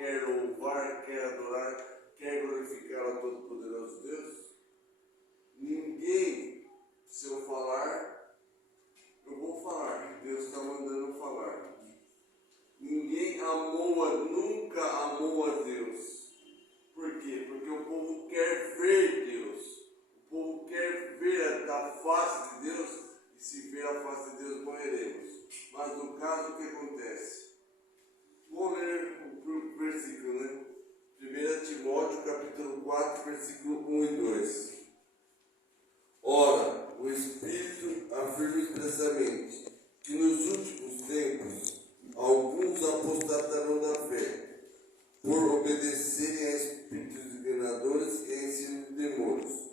quer louvar, quer adorar, quer glorificar ao Todo-Poderoso Deus? Ninguém, se eu falar, eu vou falar, Deus está mandando falar. Ninguém nunca amou a Deus. Por quê? Porque o povo quer ver Deus. O povo quer ver a face de Deus, e se ver a face de Deus, morreremos. Mas no caso, o que acontece? Vou ler o versículo, né? 1 Timóteo, capítulo 4, versículo 1 e 2. Ora, o Espírito afirma expressamente que nos últimos tempos alguns apostatarão da fé, por obedecerem a espíritos enganadores e a ensino de demônios.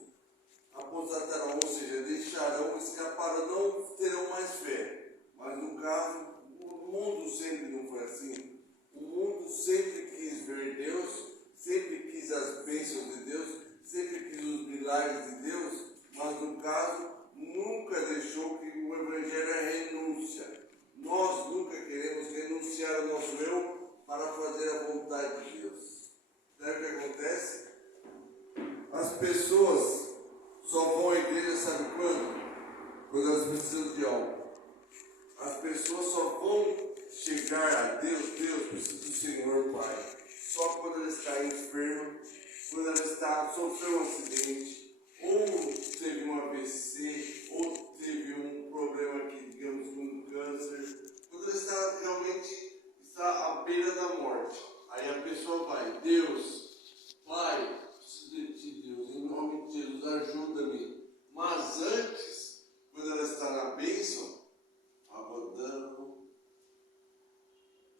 Apostatarão, ou seja, deixarão, escaparão, não terão mais fé. Mas no caso, o mundo sempre não foi assim. O mundo sempre quis ver Deus, sempre quis as bênçãos de Deus, sempre quis os milagres de Deus, mas no caso, nunca deixou que o Evangelho é renúncia. Nós nunca queremos renunciar ao nosso eu para fazer a vontade de Deus. Sabe o que acontece? As pessoas só vão à igreja, sabe quando? Quando elas precisam de algo. As pessoas só vão chegar a Deus, preciso do Senhor, Pai, só quando ela está enferma, quando ela está sofrendo um acidente, ou teve um AVC, ou teve um problema aqui, digamos, com um câncer, quando ela está realmente à beira da morte. Aí a pessoa vai, Deus, Pai, preciso de Ti, Deus, em nome de Jesus, ajuda-me. Mas antes, quando ela está na bênção, abodão,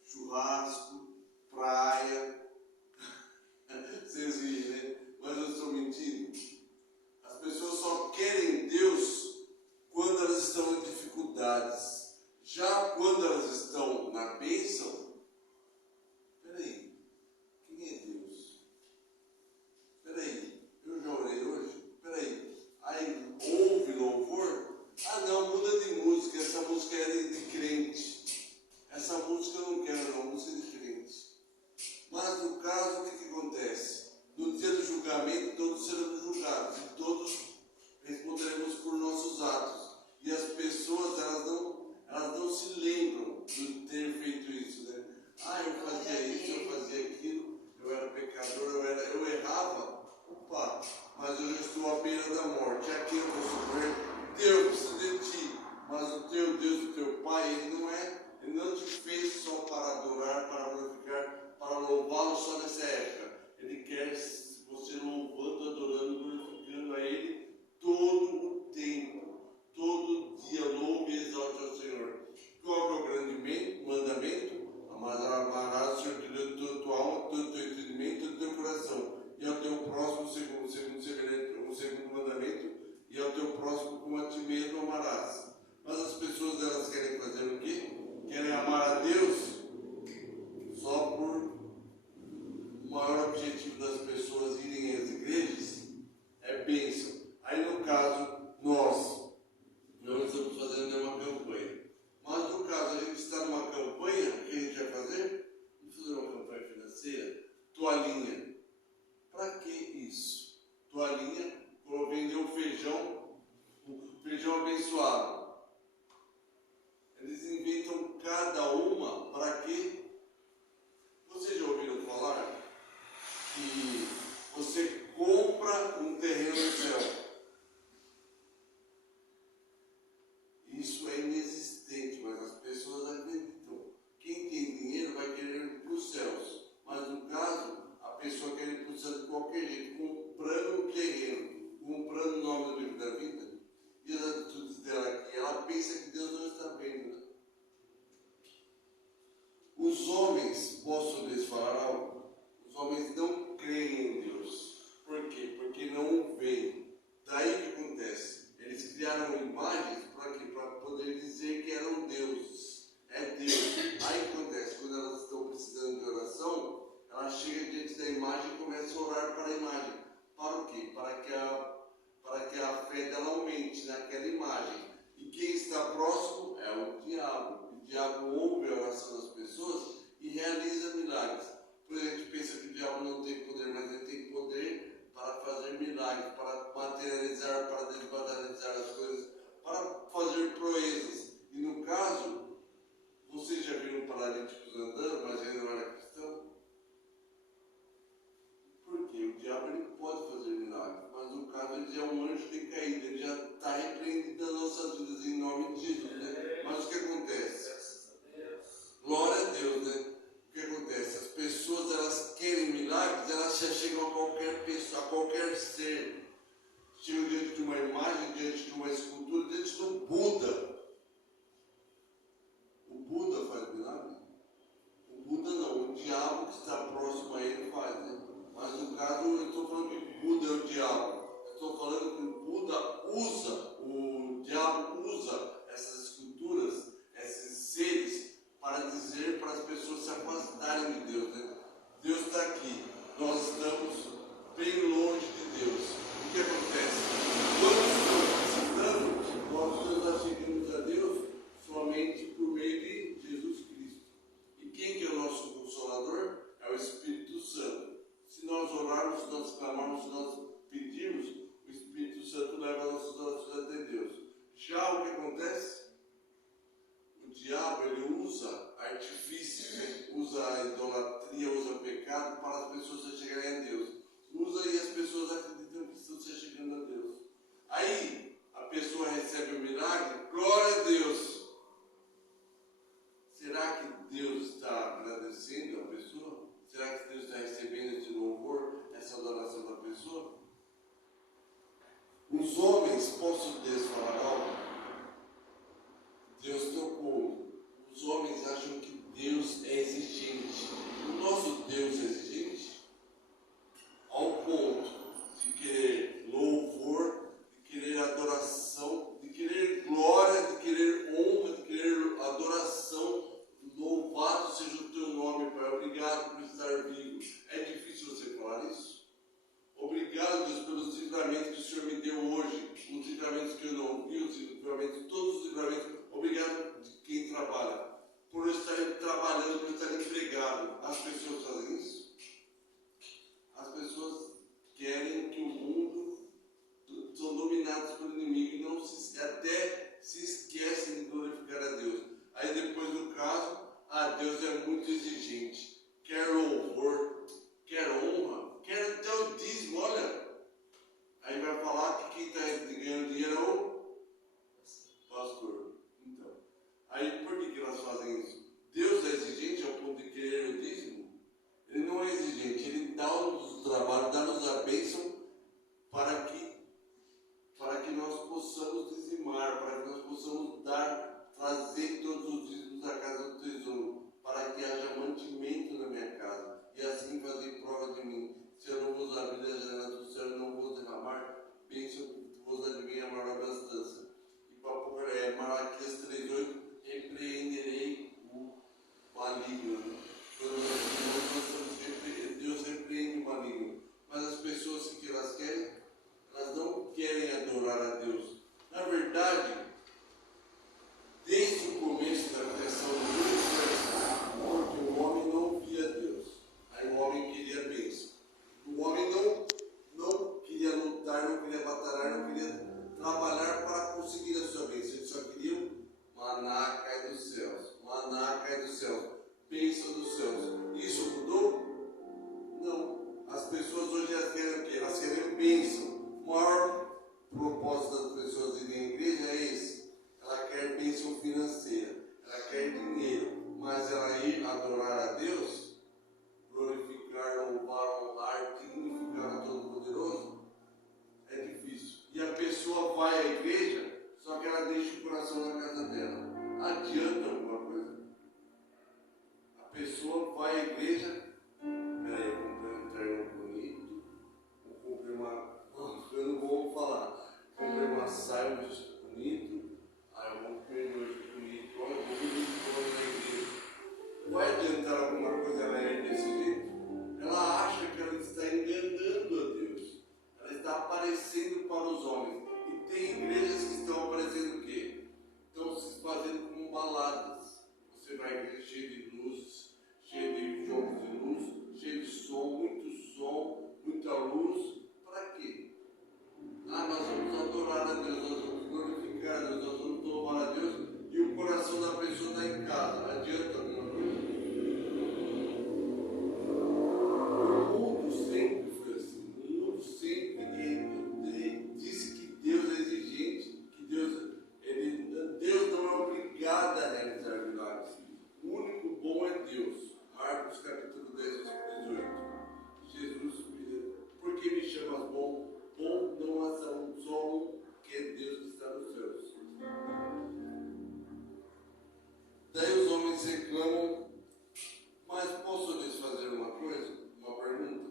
churrasco, praia, vocês viram, né? Mas eu estou mentindo. As pessoas só querem Deus quando elas estão em dificuldades. Já quando elas estão na bênção, peraí, quem é Deus? Peraí, eu já orei hoje? Peraí, aí ouve louvor? Ah não, muda de música, essa música é de crente. Essa música eu não quero não, música de crente. Mas no caso, o que acontece? No dia do julgamento, todos seremos julgados e todos responderemos por nossos atos. E as pessoas, elas não se lembram de ter feito isso, né? Ah, eu fazia isso, eu fazia aquilo, eu era pecador, eu errava. Opa, mas eu já estou à beira da morte. Aqui eu vou sofrer. Deus, preciso de Ti. Mas o teu Deus, o teu Pai, Ele não te fez só para adorar, para glorificar, para louvá-lo só nessa época. Ele quer você louvando, adorando, glorificando a Ele todo o tempo. Todo dia louve e exalte ao Senhor. Qual é o grande mandamento? Amarás o Senhor de tua alma, todo o teu entendimento, todo o teu coração. E ao teu próximo, o segundo mandamento, e ao teu próximo como a ti mesmo amarás. Mas as pessoas, elas querem fazer o quê? Querem amar a Deus só por o maior objetivo das pessoas irem às igrejas é bênção. Aí no caso, nós não estamos fazendo nenhuma campanha. Mas no caso, a gente está numa campanha, o que a gente vai fazer? Vamos fazer uma campanha financeira? Toalhinha. Para que isso? Toalhinha, vou vender o feijão abençoado. Eles inventam cada uma para quê? Vocês já ouviram falar que você compra um terreno no céu? Isso é inexistente, mas as pessoas acreditam. Quem tem dinheiro vai querer ir para os céus. Mas no caso, a pessoa quer ir para o céu de qualquer jeito, comprando um terreno, comprando o nome do livro da vida. E as atitudes dela aqui, ela pensa que Deus não está vendo, né? Os homens, posso lhes falar algo? Os homens não creem em Deus. Por quê? Porque não o veem. Daí o que acontece? Eles criaram imagens para quê? Para poder dizer que eram deuses. É Deus. Aí o que acontece? Quando elas estão precisando de oração, elas chegam diante da imagem e começam a orar para a imagem. Para o quê? Para que a fé dela aumente naquela imagem. E quem está próximo é o diabo. O diabo ouve a oração das pessoas e realiza milagres. Por exemplo, a gente pensa que o diabo não tem poder, mas ele tem poder para fazer milagres, para materializar, para desmaterializar as coisas, para fazer proezas. E no caso, vocês já viram paralíticos andando, mas ele não era cristão? Porque o diabo ele pode fazer milagres, mas no caso ele já é um anjo decaído, ele já está repreendido nas nossas vidas em nome de Jesus, né? Mas o que acontece? Glória a Deus, né? O que acontece? As pessoas, elas querem milagres, elas já chegam a qualquer pessoa, a qualquer ser. Chegam diante de uma imagem, diante de uma escultura, diante de um Buda. O Buda faz milagre? O Buda não, o diabo que está próximo a ele faz, né? Mas no caso, eu estou falando que o Buda é o diabo. Eu estou falando que o Buda usa, o diabo usa essas esculturas, esses seres, para dizer para as pessoas se afastarem de Deus, né? Deus está aqui, nós estamos bem longe de Deus. O que acontece? Quando estamos precisando, nós nos achegamos a Deus somente por meio de Jesus Cristo. E quem que é o nosso Consolador? É o Espírito Santo. Se nós orarmos, se nós clamarmos, se nós pedirmos, o Espírito Santo leva nossas orações até Deus. Já o que acontece? O diabo, ele usa artifício, né? Usa a idolatria, usa o pecado para as pessoas se chegarem a Deus. Usa e as pessoas acreditam que estão se chegando a Deus. Aí, a pessoa recebe o milagre, glória a Deus. Será que Deus está agradecendo a pessoa? Será que Deus está recebendo esse louvor, essa adoração da pessoa? Os homens, posso Deus falar algo? Deus tocou. Os homens acham que Deus é exigente. O nosso Deus é exigente ao ponto de querer louvor, de querer adoração, de querer glória, de querer honra, de querer adoração. Louvado seja o teu nome, Pai. Obrigado por estar vivo. É difícil você falar isso? Obrigado, Deus, pelos livramentos que o Senhor me deu hoje. Os livramentos que eu não vi, os livramentos, todos os livramentos. Obrigado de quem trabalha. Por estar trabalhando, por estar empregado. As pessoas fazem isso? As pessoas querem que o mundo são dominados pelo inimigo e não até se esquecem de glorificar a Deus. Aí depois do caso, Deus é muito exigente. Quer louvor, quer honra, quer até o dízimo, olha. Aí vai falar que quem está ganhando dinheiro é o pastor. Então, aí por que elas fazem isso? Deus é exigente ao ponto de querer o dízimo? Ele não é exigente, ele dá-nos o trabalho, dá-nos a bênção para que nós possamos dizimar, para que nós possamos trazer todos os dízimos à casa do tesouro, para que haja mantimento na minha casa, e assim fazer prova de mim. Se eu não vos abrir as janelas do céu, eu não vou derramar bênção, vos adivinha a maior abastança. E Malaquias 3,8, repreenderei o maligno. Deus repreende o maligno. Mas as pessoas, o que elas querem? Elas não querem adorar a Deus. Na verdade, desde o começo da criação do mundo, porque o homem não via Deus. Aí o homem queria bênção. O homem não queria lutar, não queria batalhar, não queria trabalhar para conseguir a sua bênção. Ele só queria maná cai dos céus. Maná cai dos céus. Bênção dos céus. Isso mudou? Não. As pessoas hoje elas querem o quê? Elas querem bênção. O maior propósito das pessoas irem à igreja é esse. Ela quer bênção financeira. Ela quer dinheiro. Mas ela ir adorar a Deus, glorificar, louvar, honrar, dignificar a Todo-Poderoso, é difícil. E a pessoa vai à igreja, só que ela deixa o coração na casa dela. Adianta alguma coisa? A pessoa vai à igreja, peraí, eu comprei um terno bonito, comprei eu não vou falar, comprei uma saia bonito, aí eu vou comer hoje bonito, olha, eu vou bonito na igreja. Vai adiantar alguma coisa ela ir desse jeito? Ela acha que ela está enganando a Deus. Ela está aparecendo para os homens. E tem igrejas que estão aparecendo o quê? Estão se fazendo como baladas. Você vai à igreja cheia de luzes, cheia de jogos de luz, muita luz. Para quê? Nós vamos adorar a Deus, nós vamos glorificar a Deus, nós vamos louvar a Deus, e o coração da pessoa está em casa. Adianta alguma coisa? O mundo sempre foi assim. O mundo sempre disse que Deus é exigente, que Deus não é obrigado a realizar milagres. O único bom é Deus. Marcos capítulo 10, versículo 18. Jesus, por que me chamas bom? Bom não há só um, que é Deus que está nos céus. Daí os homens reclamam, mas posso lhes fazer uma coisa? Uma pergunta?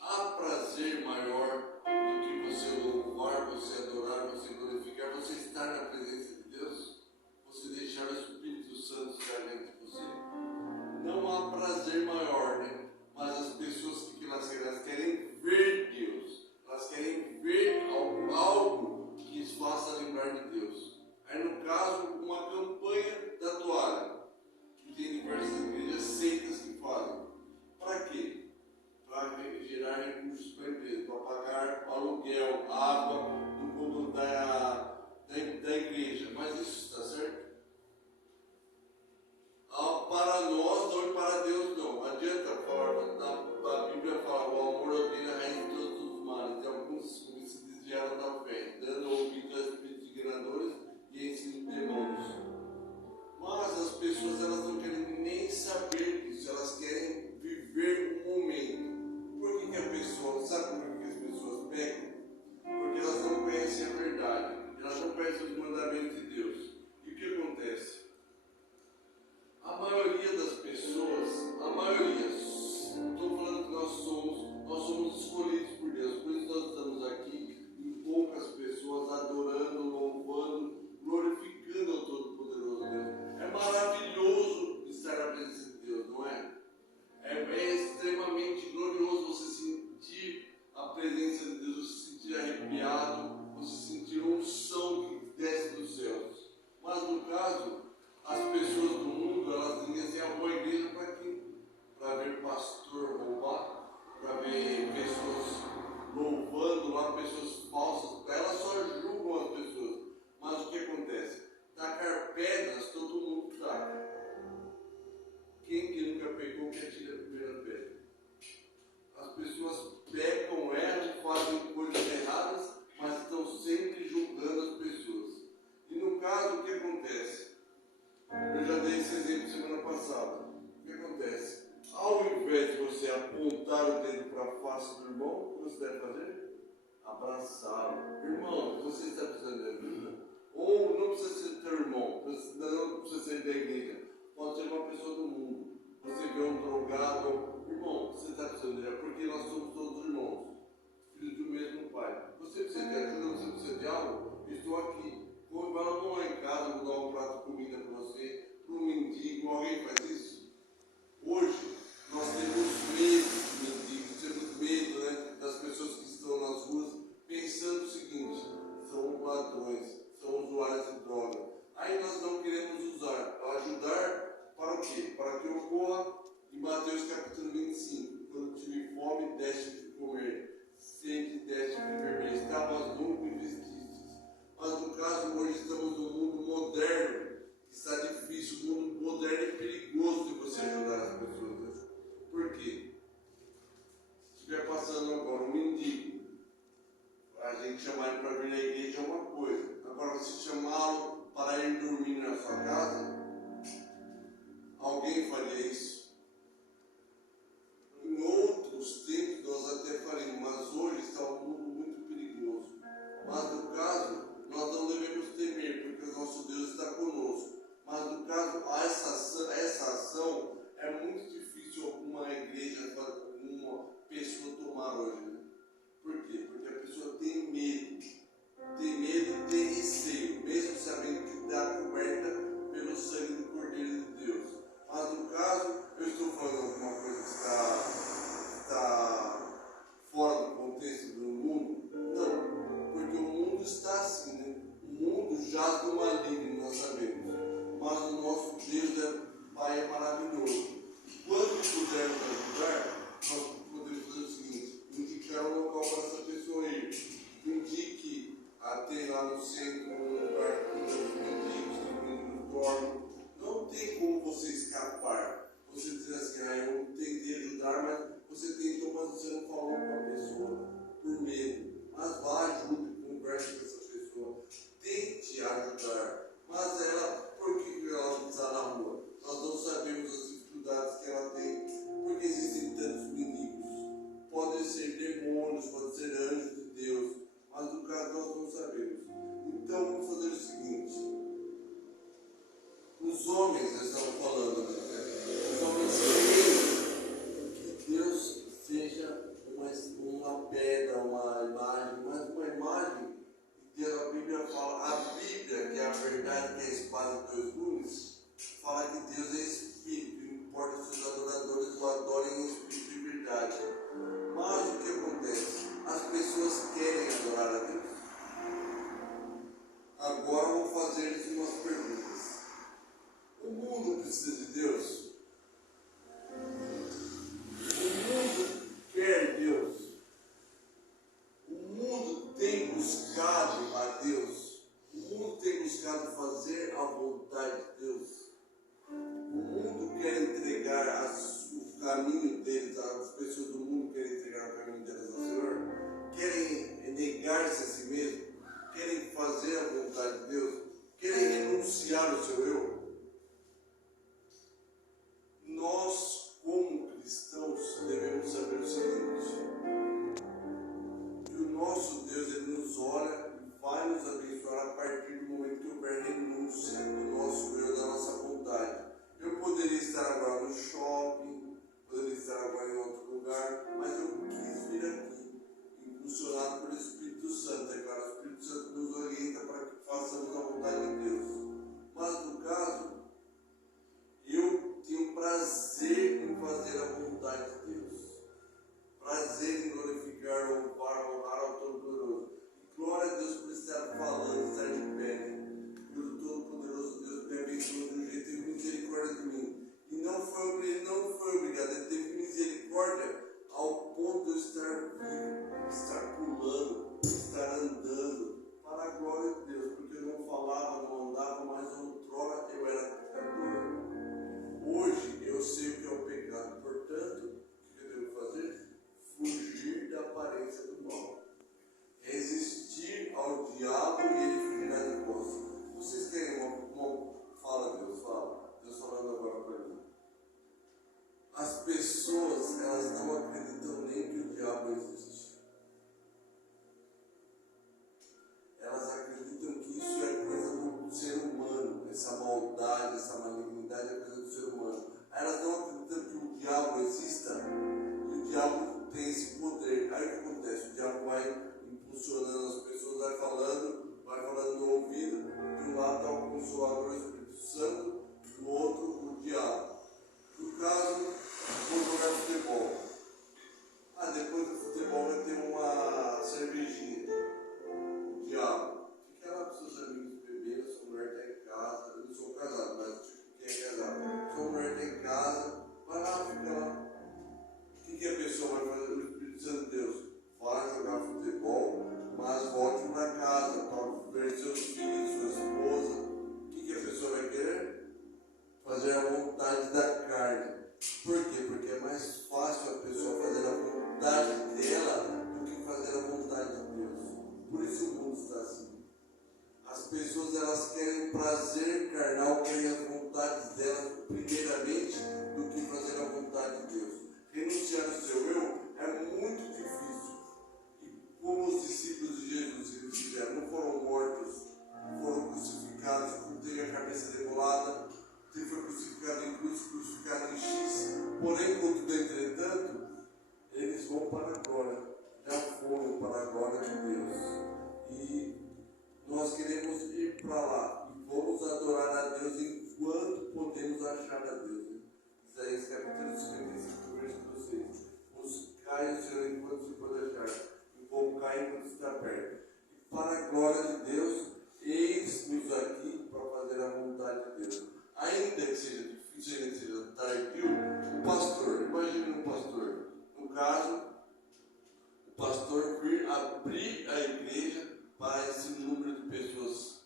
Há prazer maior do que você louvar, você adorar, você glorificar, você estar na presença de Deus? Você deixar o Espírito Santo estar dentro de você? Não há prazer maior, né? Mas as pessoas que elas querem ver Deus. Elas querem ver algo que os faça lembrar de Deus. Aí no caso, uma campanha da toalha. Que tem diversas igrejas seitas que fazem. Para quê? Para gerar recursos para a empresa, para pagar aluguel, água no fundo da igreja. Mas isso está certo? Para nós não e para Deus não. Não adianta falar, a Bíblia fala, o amor odeia a raiz de todos os males. E alguns se desviaram da fé, dando ouvido a espíritos enganadores e ensino de demônios. Mas as pessoas elas não querem nem saber disso, elas querem viver o momento. Por que a pessoa, sabe por que as pessoas pecam? Porque elas não conhecem a verdade, elas não conhecem os mandamentos de Deus. E o que acontece? A maioria das pessoas, estou falando que nós somos escolhidos por Deus, por isso nós estamos aqui em poucas pessoas adorando, louvando, glorificando ao Todo-Poderoso Deus. É maravilhoso estar na presença de Deus, não é? É extremamente glorioso você sentir a presença de Deus, você se sentir arrepiado, você sentir uma unção que desce dos céus. Mas no caso, as pessoas do mundo, elas dizem assim, eu vou à igreja para quê? Para ver pastor roubar, para ver pessoas louvando lá, pessoas falsas. Elas só julgam as pessoas. Mas o que acontece? Tacar pedras, todo mundo taca. Quem que nunca pegou que atira a primeira pedra? As pessoas pecam, erram, fazem coisas erradas, mas estão sempre julgando as pessoas. E no caso, o que acontece? Eu já dei esse exemplo semana passada. O que acontece? Ao invés de você apontar o dedo para a face do irmão, o que você deve fazer? Abraçá-lo. Irmão, você está precisando de ajuda? Ou não precisa ser teu irmão, não precisa ser da igreja. Pode ser uma pessoa do mundo. Você vê um drogado, irmão, você está precisando de ajuda? Porque nós somos todos irmãos, filhos do mesmo pai. Você precisa de ajuda, você precisa de algo? Eu estou aqui. Vamos lá em casa, vou dar um prato de comida para você, para um mendigo. Alguém faz isso? Hoje, nós temos medo de mendigos, temos medo, né, das pessoas que estão nas ruas, pensando o seguinte: são ladrões, são usuários de droga. Aí nós não queremos ajudar para o quê? Para que ocorra em Mateus capítulo 25, quando tive fome, deste de comer, sede, deste de beber, estavas nu e vestistes. Mas no caso, hoje estamos num mundo moderno, que está difícil, um mundo moderno e perigoso de você ajudar as pessoas. Né? Por quê? Se estiver passando agora um mendigo, a gente chamar ele para vir na igreja é uma coisa. Agora, você chamá-lo para ir dormir na sua casa, alguém faria isso? Em outros tempos nós até faríamos, mas hoje está um mundo muito perigoso. Mas no caso, nós não devemos temer, porque o nosso Deus está conosco. Mas no caso, essa ação é muito difícil alguma igreja, uma pessoa tomar hoje. Né? Por quê? Porque a pessoa tem medo e tem receio, mesmo sabendo que está coberta pelo sangue do Cordeiro de Deus. Mas no caso, eu estou falando alguma coisa que está fora do contexto do mundo? Não, porque o mundo está assim, né? O mundo jaz do maligno, nós sabemos. Mas o nosso Deus Pai é maravilhoso. Quando pudermos ajudar, nós podemos fazer o seguinte: indicar você tentou, mas você não falou com a pessoa por medo. Mas vá, ajude, converse com essa pessoa. Tente ajudar. Mas ela, por que ela está na rua? Nós não sabemos as dificuldades que ela tem, porque existem tantos inimigos. Podem ser demônios, podem ser anjos de Deus, mas no caso nós não sabemos. Então vamos fazer o seguinte: os homens, nós estamos falando, os homens querem que Deus seja uma pedra, uma imagem, mas uma imagem que Deus, a Bíblia fala, a Bíblia, que é a verdade, que é a espada de dois gumes, fala que Deus é Espírito, não importa se os adoradores o adorem em Espírito e verdade. Mas o que acontece? As pessoas querem adorar a Deus. Agora eu vou fazer-lhes umas perguntas. O mundo precisa de Deus? O mundo quer Deus? O mundo tem buscado a Deus? O mundo tem buscado fazer a vontade de Deus? O mundo quer entregar o caminho deles, as pessoas do mundo querem entregar o caminho deles ao Senhor? Querem negar-se a si mesmo? Querem fazer a vontade de Deus? Querem renunciar ao seu eu? Nós, como cristãos, devemos saber o seguinte: que o nosso Deus, Ele nos olha e vai nos abençoar a partir do momento que houver renúncia do nosso eu, da nossa vontade. Eu poderia estar agora no shopping, poderia estar agora em outro lugar, mas eu quis vir aqui, impulsionado pelo Espírito Santo. É claro, o Espírito Santo nos orienta para que façamos a vontade de Deus. Mas no caso, eu tenho prazer em fazer a vontade de Deus. Prazer em glorificar, louvar, honrar ao Todo-Poderoso. E glória a Deus por estar falando, estar de pé. O Todo-Poderoso Deus me abençoou de um jeito, teve misericórdia de mim. E ele não foi obrigado, ele teve misericórdia ao ponto de eu estar vivo, estar pulando, estar andando, para a glória de Deus, porque eu não falava, não andava, mas outrora eu era pecador. Hoje eu sei o que é o pecado, portanto, o que eu devo fazer? Fugir da aparência do mal. Resistir ao diabo e ele fugirá de vós. Vocês querem uma... Fala, Deus, fala. Deus falando agora para mim. As pessoas, elas não acreditam nem que o diabo existe. Elas acreditam que isso é coisa do ser humano. Essa maldade, essa malignidade é coisa do ser humano. Elas não acreditam que o diabo exista e o diabo tem esse poder. Aí o que acontece? O diabo vai impulsionando as pessoas, vai falando no ouvido. De um lado está o Consolador, o Espírito Santo, do outro o diabo. No caso, vou jogar futebol. Depois do futebol vai ter uma cervejinha. O diabo. Fica lá com seus amigos beber, sua mulher está em casa. Eu não sou casado, mas quem é casado? Sua mulher está em casa. Vai lá, fica lá. O que a pessoa vai fazer? O Espírito Santo de Deus vai jogar futebol, mas volte para casa para ver seus filhos, sua esposa. O que a pessoa vai querer? Fazer a vontade da carne. Por quê? Porque é mais fácil a pessoa fazer a vontade dela do que fazer a vontade de Deus. Por isso o mundo está assim. As pessoas, elas querem prazer carnal, querem as vontades delas primeiramente do que fazer a vontade de Deus. Renunciar ao seu eu é muito difícil. E como os discípulos de Jesus eles fizeram, não foram mortos, foram crucificados, teve a cabeça degolada, foi crucificado em cruz, crucificado em X. Porém, contudo, entretanto, eles vão para a glória, já foram para a glória de Deus. E nós queremos ir para lá e vamos adorar a Deus enquanto podemos achar a Deus. Isaías capítulo 55, versículo 6. Buscai o Senhor enquanto se pode achar, invocai enquanto está perto. E para a glória de Deus, eis-nos aqui para fazer a vontade de Deus. Ainda que seja difícil, ainda que seja tardio, o pastor, imagine um pastor, no caso, o pastor vir abrir a igreja para esse número de pessoas.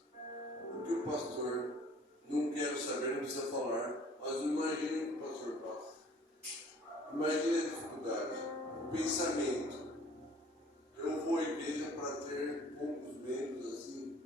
Porque o pastor, não quero saber, não precisa falar, mas imagine o que o pastor passa. Imagine a dificuldade dificuldade. O pensamento. Eu vou à igreja para ter poucos membros assim.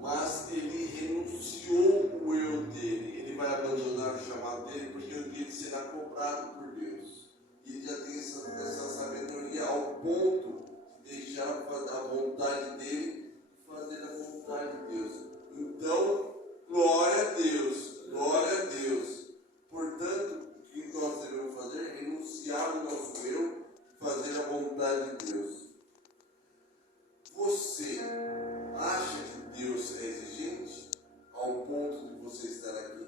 Mas ele renunciou o eu dele. Ele vai abandonar o chamado dele porque um dia ele será cobrado por Deus. E ele já tem essa sabedoria ao ponto de deixar a vontade dele e fazer a vontade de Deus. Então, glória a Deus, glória a Deus. Portanto, o que nós devemos fazer? Renunciar o nosso eu e fazer a vontade de Deus. Você acha que Deus é exigente ao ponto de você estar aqui?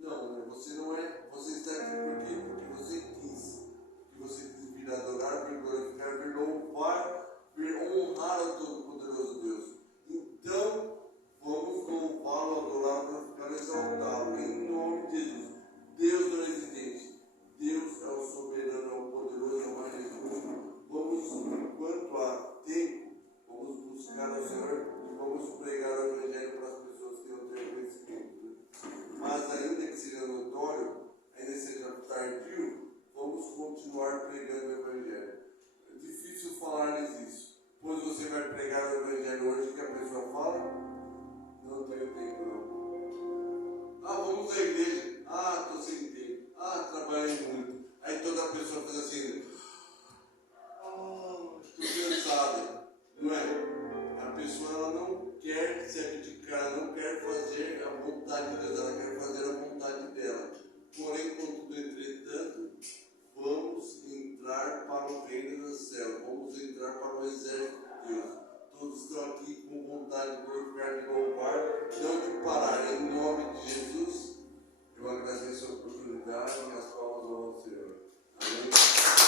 Não, você não é. Você está aqui por quê? Porque você quis. Porque você quis vir adorar, vir glorificar, vir louvar, vir honrar ao Todo-Poderoso Deus. Então, vamos louvá-lo, adorá-lo, glorificar, exaltá-lo. Em nome de Jesus. Deus não é exigente. Deus é o soberano, é o poderoso, é o majestoso. Vamos, enquanto há tempo, vamos buscar ao Senhor e vamos pregar o Evangelho para as pessoas que não têm conhecimento. Mas ainda que seja notório, ainda que seja tardio, vamos continuar pregando o Evangelho. É difícil falar-lhes isso, pois você vai pregar o Evangelho hoje que a pessoa fala, não tenho tempo não. Ah, vamos à igreja. Ah, estou sem tempo. Ah, trabalhei muito. Aí toda a pessoa faz assim, estou cansada. Não é? A pessoa ela não quer se abdicar, não quer fazer a vontade de Deus, ela quer fazer a vontade dela. Porém, contudo, entretanto, vamos entrar para o reino do céu, vamos entrar para o exército de Deus. Todos estão aqui com vontade de glorificar, de louvar, não de parar. Em nome de Jesus, eu agradeço a oportunidade e as palmas ao Senhor. Amém.